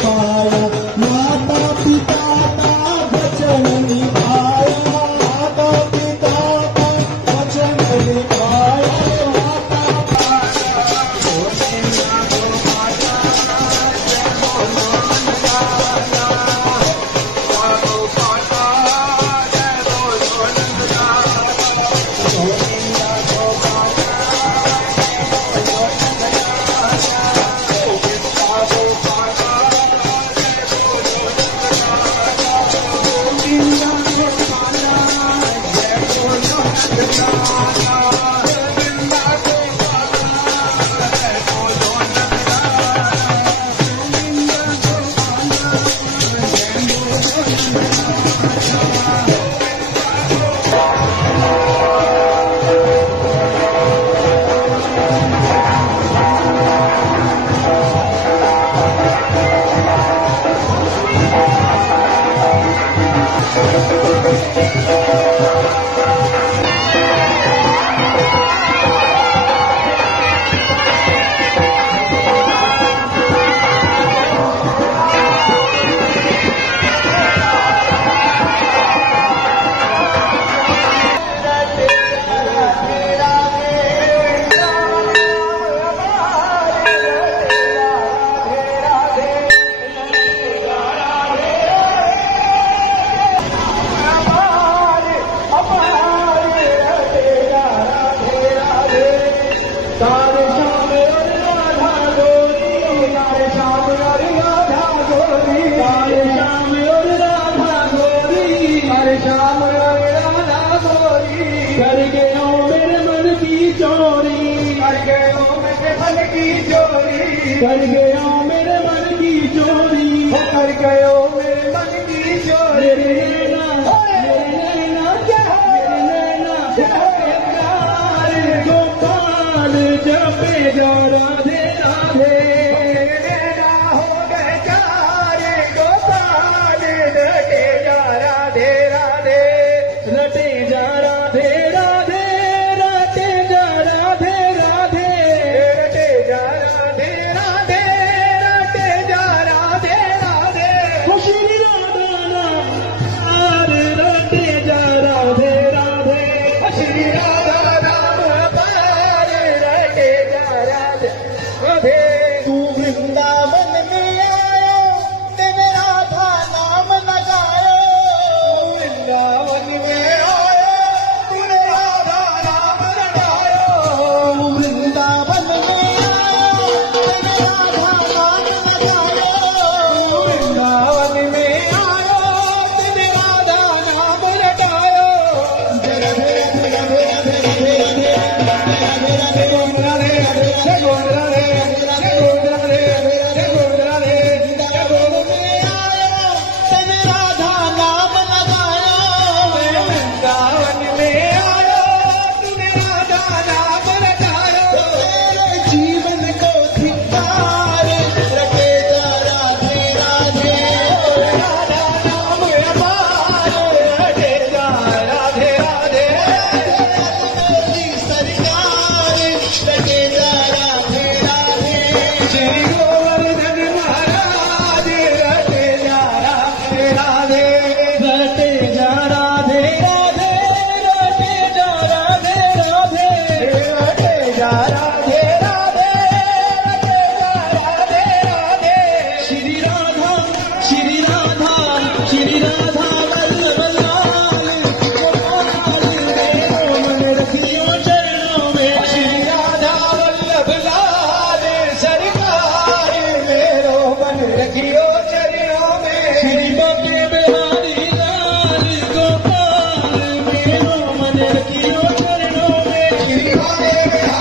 पाया, माता पिता का वचन निभाया, माता पिता का वचन निभाया, कर गया मेरे मन की चोरी, कर गया मेरे मन की चोरी, मेरे नैना प्यार गोपाल जपे जा राधे राधे, नैना हो गए चार गोपाल रटे जा राधे राधे, रटे जा राधे राधे, रटे जा राधे राधे, रटे जा राधे राधे, रटे जा राधे राधे, श्री राधा नाम पार रटे जा राधे राधे, श्री राधा नाम पार रटे जा राधे राधे। तू वृंदावन में आयो तेरे राधा नाम लगायो, वृंदावन में आयो तेरे राधा नाम लगायो, वृंदावन में आयो तेरे राधा नाम लगायो, वृंदावन में आयो तेरे राधा नाम लगायो, जय जय Hare